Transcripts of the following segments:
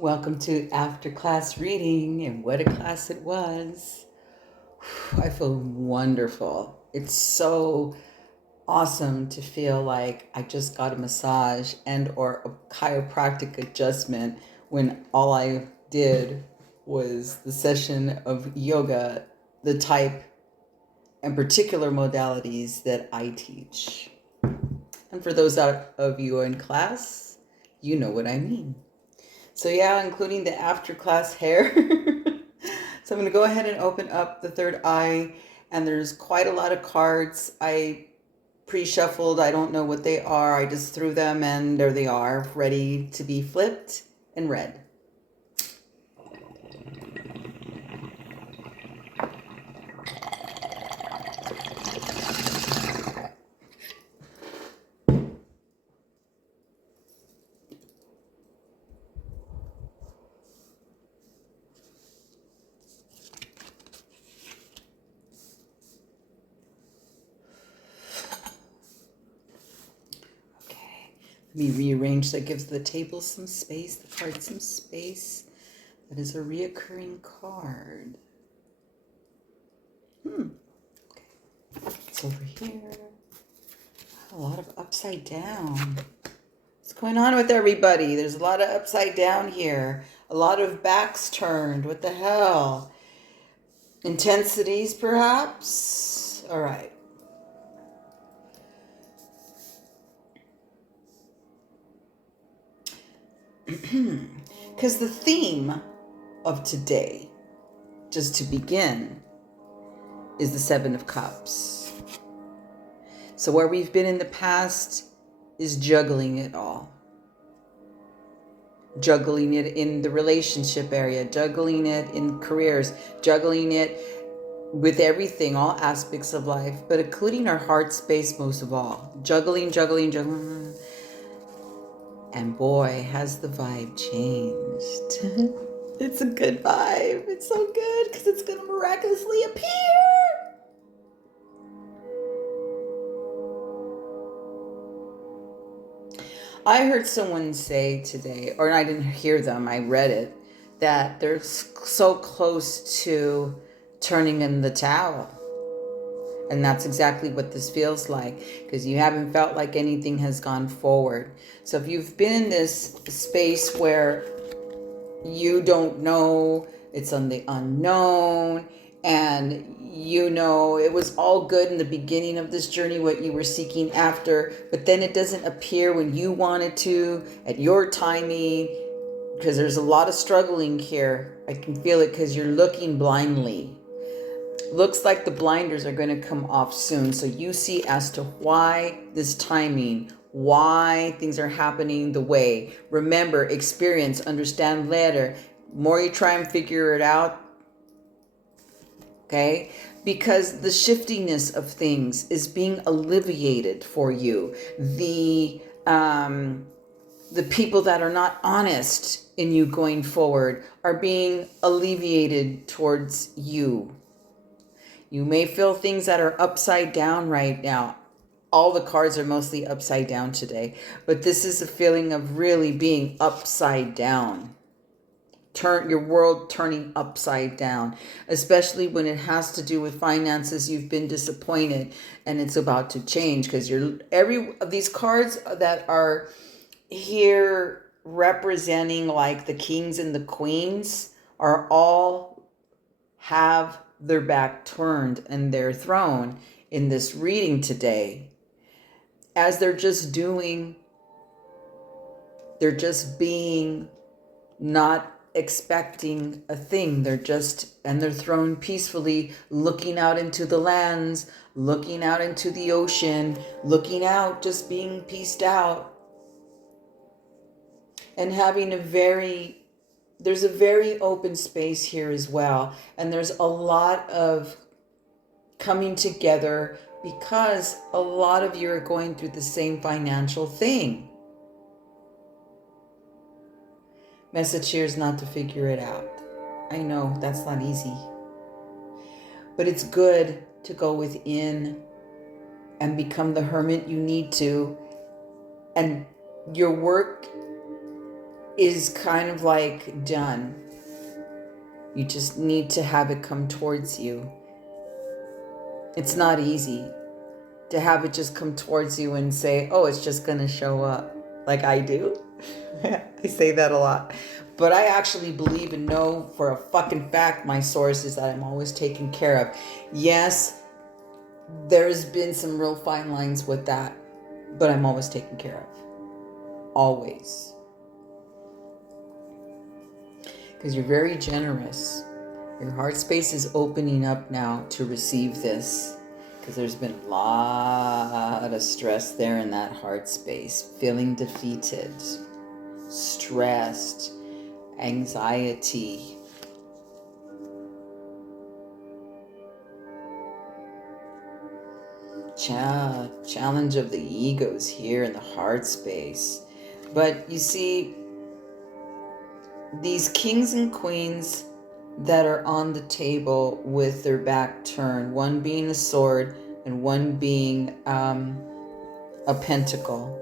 Welcome to after class reading, and what a class it was. I feel wonderful. It's so awesome to feel like I just got a massage and or a chiropractic adjustment when all I did was the session of yoga, the type and particular modalities that I teach. And for those of you in class, you know what I mean. So yeah, including the after class hair. So I'm going to go ahead and open up the third eye, and there's quite a lot of cards. I pre-shuffled. I don't know what they are. I just threw them, and there they are, ready to be flipped and read. Let me rearrange. That gives the table some space, the card some space. That is a reoccurring card. Okay. It's over here. A lot of upside down. What's going on with everybody? There's a lot of upside down here. A lot of backs turned. What the hell? Intensities, perhaps? All right. Because the theme of today, just to begin, is the Seven of Cups. So where we've been in the past is juggling it all. Juggling it in the relationship area, juggling it in careers, juggling it with everything, all aspects of life, but including our heart space most of all. Juggling. And boy, has the vibe changed. It's a good vibe. It's so good because it's going to miraculously appear. I heard someone say today, or I didn't hear them, I read it, that they're so close to turning in the towel. And that's exactly what this feels like, because you haven't felt like anything has gone forward. So if you've been in this space where you don't know, it's on the unknown, and you know it was all good in the beginning of this journey, what you were seeking after, but then it doesn't appear when you want it to, at your timing, because there's a lot of struggling here. I can feel it because you're looking blindly. Looks like the blinders are going to come off soon. So you see as to why this timing, why things are happening the way. Remember, experience, understand later. More you try and figure it out, okay? Because the shiftiness of things is being alleviated for you. The people that are not honest in you going forward are being alleviated towards you. You may feel things that are upside down right now. All the cards are mostly upside down today, but this is a feeling of really being upside down. Turn your world turning upside down, especially when it has to do with finances. You've been disappointed and it's about to change, because every of these cards that are here representing like the kings and the queens are all have their back turned and their throne in this reading today, as they're just being, not expecting a thing. They're thrown peacefully, looking out into the lands, looking out into the ocean, looking out, just being pieced out, and having there's a very open space here as well. And there's a lot of coming together because a lot of you are going through the same financial thing. Message here is not to figure it out. I know that's not easy. But it's good to go within and become the hermit you need to. And your work is kind of like done. You just need to have it come towards you. It's not easy to have it just come towards you and say, oh, it's just going to show up like I do. I say that a lot. But I actually believe and know for a fucking fact my source is that I'm always taken care of. Yes, there's been some real fine lines with that, but I'm always taken care of. Always. Because you're very generous. Your heart space is opening up now to receive this. Because there's been a lot of stress there in that heart space. Feeling defeated, stressed, anxiety. Challenge of the egos here in the heart space. But you see, these kings and queens that are on the table with their back turned, one being a sword and one being a pentacle.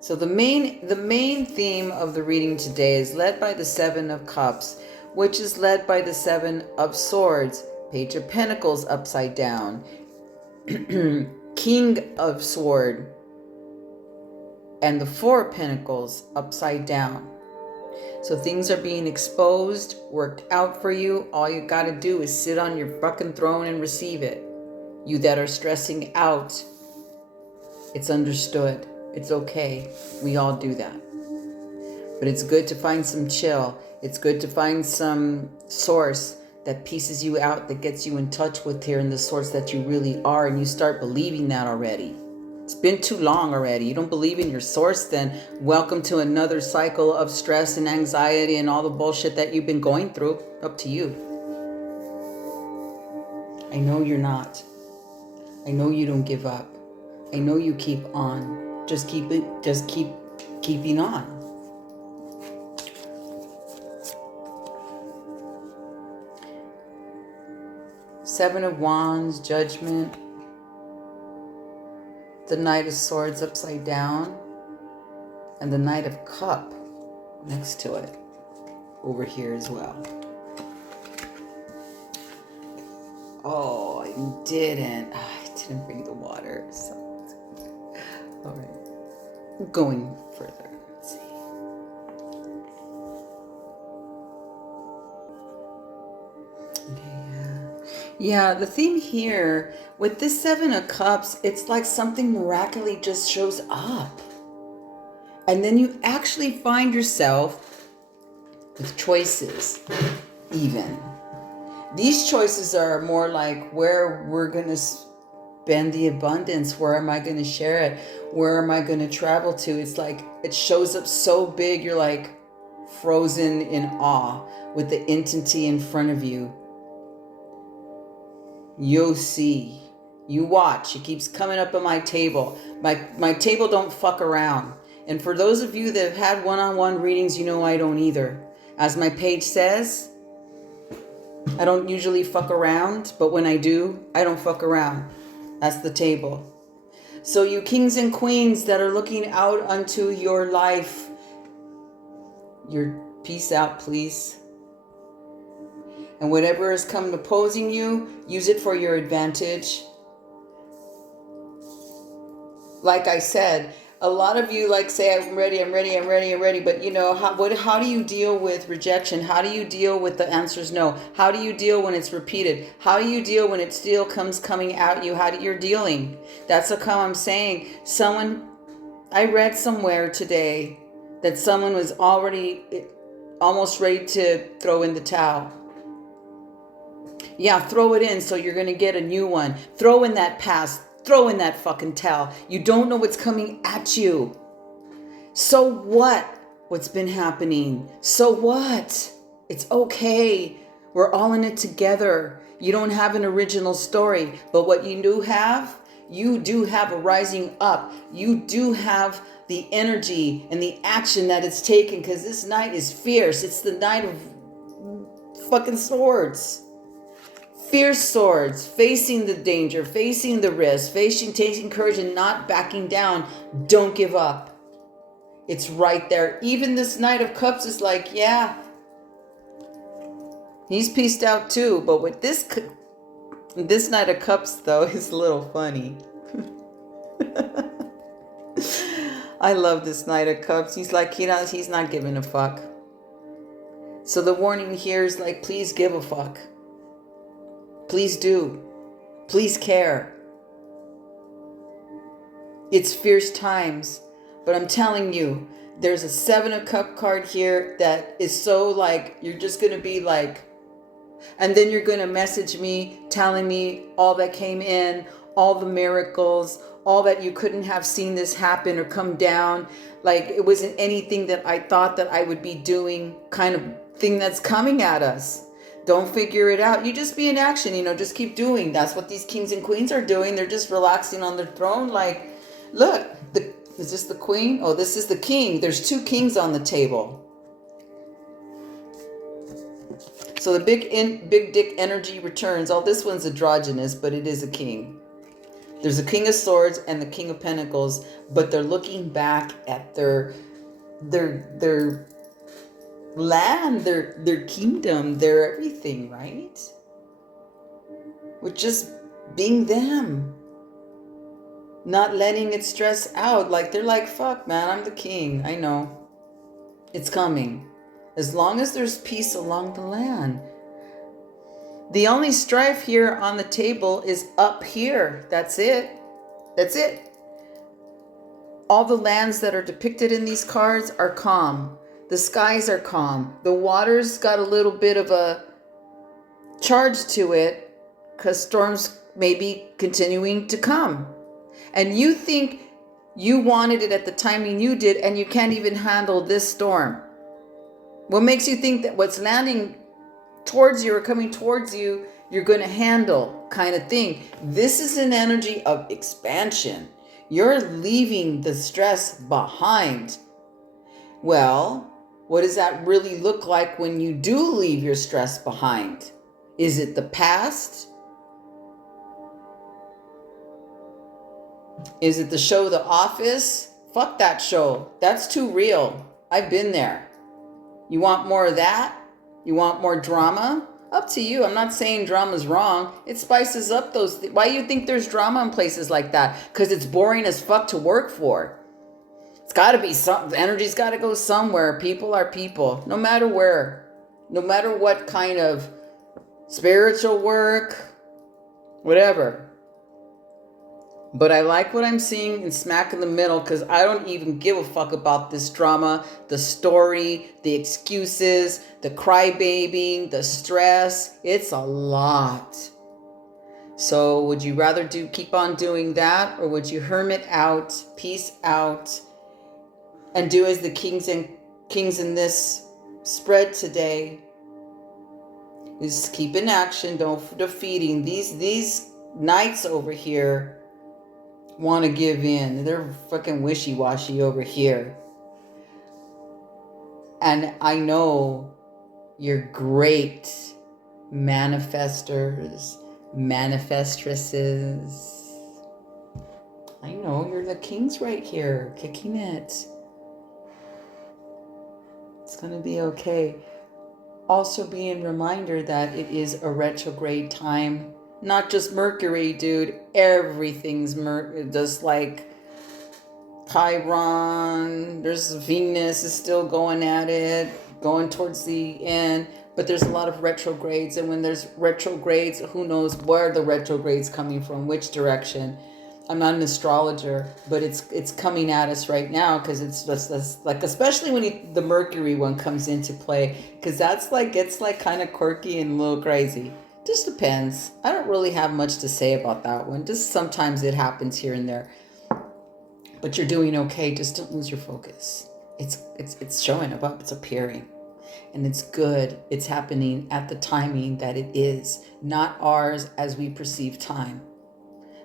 So the main theme of the reading today is led by the Seven of Cups, which is led by the Seven of Swords, Page of Pentacles upside down, King of Sword, and the Four of Pentacles upside down. So things are being exposed, worked out for you. All you got to do is sit on your fucking throne and receive it. You that are stressing out, it's understood. It's okay. We all do that. But it's good to find some chill. It's good to find some source that pieces you out, that gets you in touch with here and the source that you really are, and you start believing that already. It's been too long already. You don't believe in your source, then welcome to another cycle of stress and anxiety and all the bullshit that you've been going through. Up to you. I know you're not. I know you don't give up. I know you keep on. Just keep keeping on. Seven of Wands, Judgment. The Knight of Swords upside down, and the Knight of Cup next to it over here as well. Oh, I didn't bring the water. So, all right, going further. Let's see. Yeah, the theme here with this Seven of Cups, it's like something miraculously just shows up. And then you actually find yourself with choices, even. These choices are more like where we're going to spend the abundance. Where am I going to share it? Where am I going to travel to? It's like it shows up so big, you're like frozen in awe with the entity in front of you. You'll see. You watch. It keeps coming up on my table. My table don't fuck around. And for those of you that have had one-on-one readings, you know I don't either. As my page says, I don't usually fuck around, but when I do, I don't fuck around. That's the table. So you kings and queens that are looking out unto your life, your peace out, please. And whatever has come opposing you, use it for your advantage. Like I said, a lot of you like say, I'm ready. But you know, how do you deal with rejection? How do you deal with the answers no? How do you deal when it's repeated? How do you deal when it still coming at you? How do you're dealing? That's how I'm saying. I read somewhere today that someone was already almost ready to throw in the towel. Yeah, throw it in so you're going to get a new one. Throw in that past. Throw in that fucking towel. You don't know what's coming at you. So what? What's been happening? So what? It's okay. We're all in it together. You don't have an original story. But what you do have a rising up. You do have the energy and the action that it's taken, because this night is fierce. It's the night of fucking swords. Fierce swords, facing the danger, facing the risk, taking courage and not backing down. Don't give up. It's right there. Even this Knight of Cups is like, yeah, he's pieced out too. But with this Knight of Cups, though, is a little funny. I love this Knight of Cups. He's like, he's not giving a fuck. So the warning here is like, please give a fuck. Please do. Please care. It's fierce times. But I'm telling you, there's a 7 of Cup card here that is so like, you're just going to be like, and then you're going to message me telling me all that came in, all the miracles, all that you couldn't have seen this happen or come down. Like it wasn't anything that I thought that I would be doing kind of thing that's coming at us. Don't figure it out. You just be in action, just keep doing. That's what these kings and queens are doing. They're just relaxing on their throne. Like, look, is this the queen? Oh, this is the king. There's 2 kings on the table. So the big dick energy returns. Oh, this one's androgynous, but it is a king. There's a King of Swords and the King of Pentacles, but they're looking back at their land, their kingdom, their everything, right? With just being them. Not letting it stress out. Like they're like, fuck, man, I'm the king. I know. It's coming. As long as there's peace along the land. The only strife here on the table is up here. That's it. That's it. All the lands that are depicted in these cards are calm. The skies are calm. The water's got a little bit of a charge to it because storms may be continuing to come. And you think you wanted it at the timing you did and you can't even handle this storm. What makes you think that what's landing towards you or coming towards you, you're going to handle kind of thing? This is an energy of expansion. You're leaving the stress behind. Well, what does that really look like when you do leave your stress behind? Is it the past? Is it the show The Office? Fuck that show. That's too real. I've been there. You want more of that? You want more drama? Up to you. I'm not saying drama's wrong. It spices up those Why do you think there's drama in places like that? Because it's boring as fuck to work for. It's got to be something. Energy's got to go somewhere. People are people. No matter where. No matter what kind of spiritual work. Whatever. But I like what I'm seeing in smack in the middle because I don't even give a fuck about this drama, the story, the excuses, the crybabying, the stress. It's a lot. So would you rather keep on doing that, or would you hermit out, peace out, and do as the kings in this spread today? Is keep in action, don't defeating these knights over here. Want to give in. They're fucking wishy-washy over here. And I know you're great manifestors, manifestresses. I know you're the kings right here, kicking it. It's going to be okay. Also being reminder that it is a retrograde time. Not just Mercury, dude. Everything's just like Chiron. There's Venus is still going at it, going towards the end. But there's a lot of retrogrades. And when there's retrogrades, who knows where the retrogrades coming from, which direction. I'm not an astrologer, but it's coming at us right now because it's just like, especially when the Mercury one comes into play, because that's like, gets like kind of quirky and a little crazy. Just depends. I don't really have much to say about that one. Just sometimes it happens here and there. But you're doing okay. Just don't lose your focus. It's showing up. It's appearing. And it's good. It's happening at the timing that it is. Not ours as we perceive time.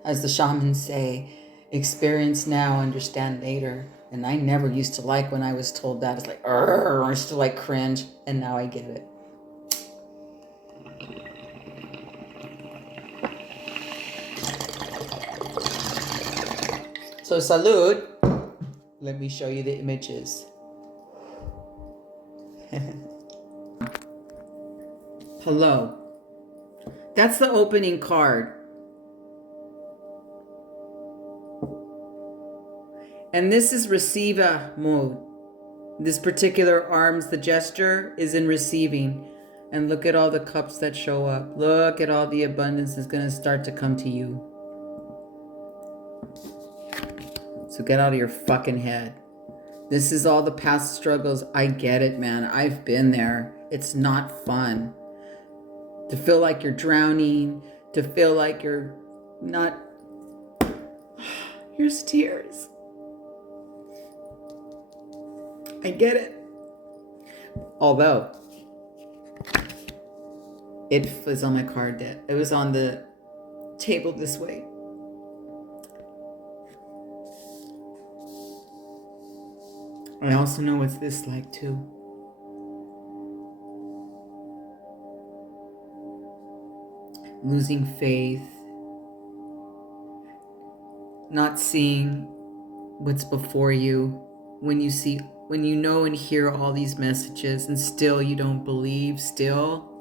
As the shamans say, experience now, understand later. And I never used to like when I was told that. It's like, I used to like cringe. And now I get it. So salud, Let me show you the images. Hello. That's the opening card. And this is receiver mode. This particular arms, the gesture is in receiving. And look at all the cups that show up. Look at all the abundance that's going to start to come to you. So get out of your fucking head. This is all the past struggles. I get it, man. I've been there. It's not fun. To feel like you're drowning. To feel like you're not... Here's tears. I get it. Although, it was on my card that it was on the table this way. I also know what's this like too. Losing faith. Not seeing what's before you. When you know and hear all these messages and still you don't believe, still.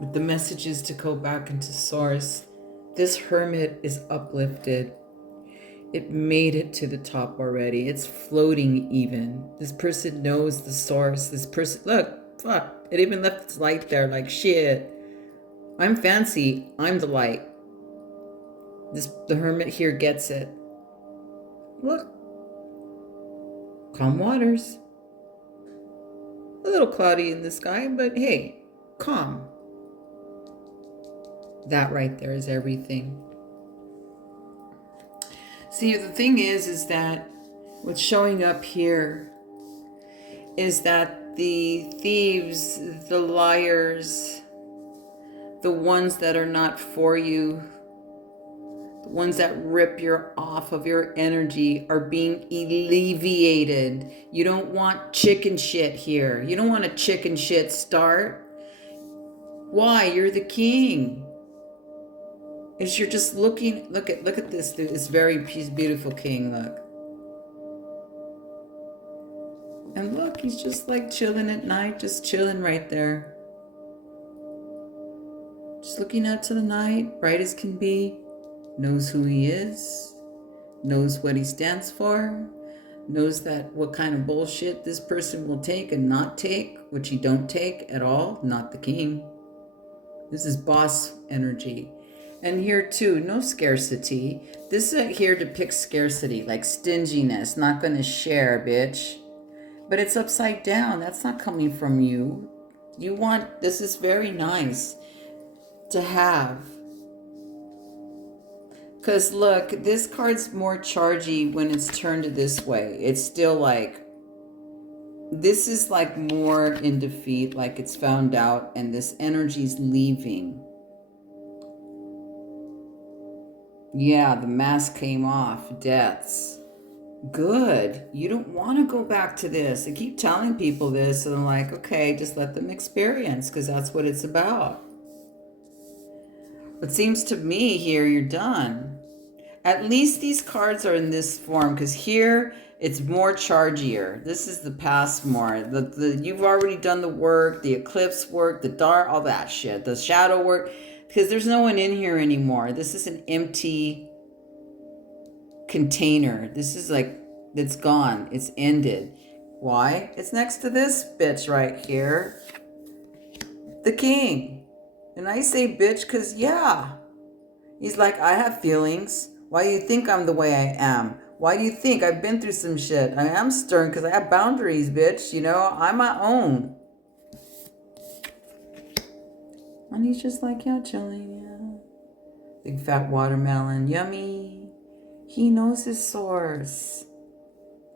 But the message is to go back into source. This hermit is uplifted. It made it to the top already. It's floating even. This person knows the source. This person, look, fuck. It even left its light there like shit. I'm fancy. I'm the light. The hermit here gets it. Look. Calm waters. A little cloudy in the sky, but hey, calm. That right there is everything. See, the thing is that what's showing up here is that the thieves, the liars, the ones that are not for you, the ones that rip you off of your energy are being alleviated. You don't want chicken shit here. You don't want a chicken shit start. Why? You're the king. Is you're just looking, look at this, this very beautiful king, look. And look, he's just like chilling at night, just chilling right there. Just looking out to the night, bright as can be, knows who he is, knows what he stands for, knows that what kind of bullshit this person will take and not take, which he don't take at all, not the king. This is boss energy. And here too, no scarcity. This is here to pick scarcity, like stinginess, not gonna share, bitch. But it's upside down. That's not coming from you. You want, this is very nice to have. Because look, this card's more chargy when it's turned this way. It's still like, this is like more in defeat, like it's found out and this energy's leaving. Yeah, the mask came off. Deaths. Good. You don't want to go back to this. I keep telling people this, and I'm like, okay, just let them experience, because that's what it's about. It seems to me here you're done. At least these cards are in this form, because here it's more chargier. This is the past more. You've already done the work, the eclipse work, the dark, all that shit, the shadow work. Because there's no one in here anymore. This is an empty container. This is like, it's gone. It's ended. Why? It's next to this bitch right here. The king. And I say bitch because, yeah. He's like, I have feelings. Why do you think I'm the way I am? Why do you think I've been through some shit? I am stern because I have boundaries, bitch. You know, I'm my own. And he's just like, yeah, chilling, yeah. Big fat watermelon, yummy. He knows his source.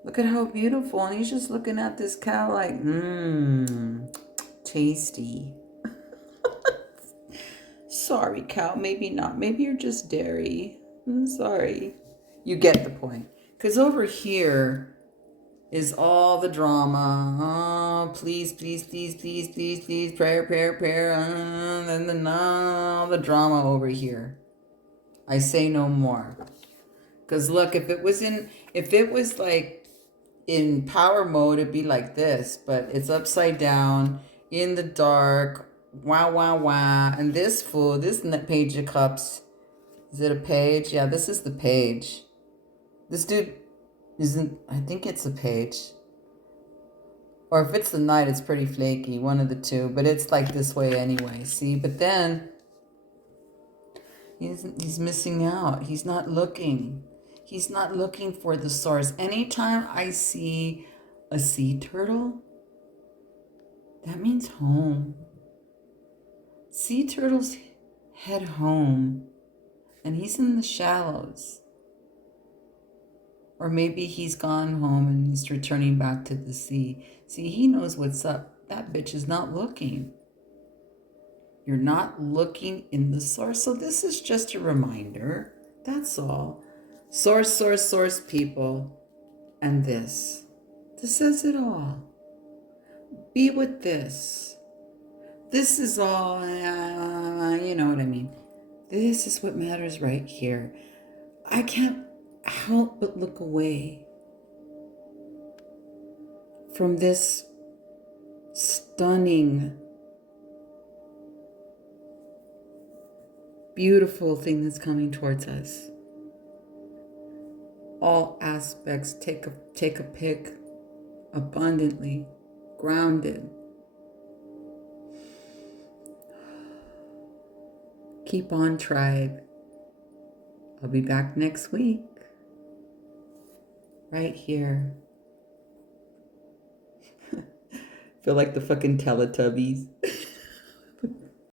Look at how beautiful. And he's just looking at this cow like, tasty. Sorry, cow, maybe not. Maybe you're just dairy. I'm sorry. You get the point. Because over here is all the drama. Oh, please, please, please, please, please, please, prayer, prayer, prayer. And then all the drama over here. I say no more. Because look, if it was like in power mode, it'd be like this, but it's upside down, in the dark, wah, wah, wah. And this fool, this page of cups, is it a page? Yeah, this is the page. This dude isn't, I think it's a page. Or if it's the knight, it's pretty flaky, one of the two. But it's like this way anyway, see? But then, he's missing out. He's not looking. He's not looking for the source. Anytime I see a sea turtle, that means home. Sea turtles head home. And he's in the shallows. Or maybe he's gone home and he's returning back to the sea. See, he knows what's up. That bitch is not looking. You're not looking in the source. So this is just a reminder. That's all. Source, source, source, people. And this. This says it all. Be with this. This is all, you know what I mean. This is what matters right here. I can't help but look away from this stunning, beautiful thing that's coming towards us. All aspects, take a pick, abundantly, grounded. Keep on, tribe. I'll be back next week. Right here. Feel like the fucking Teletubbies.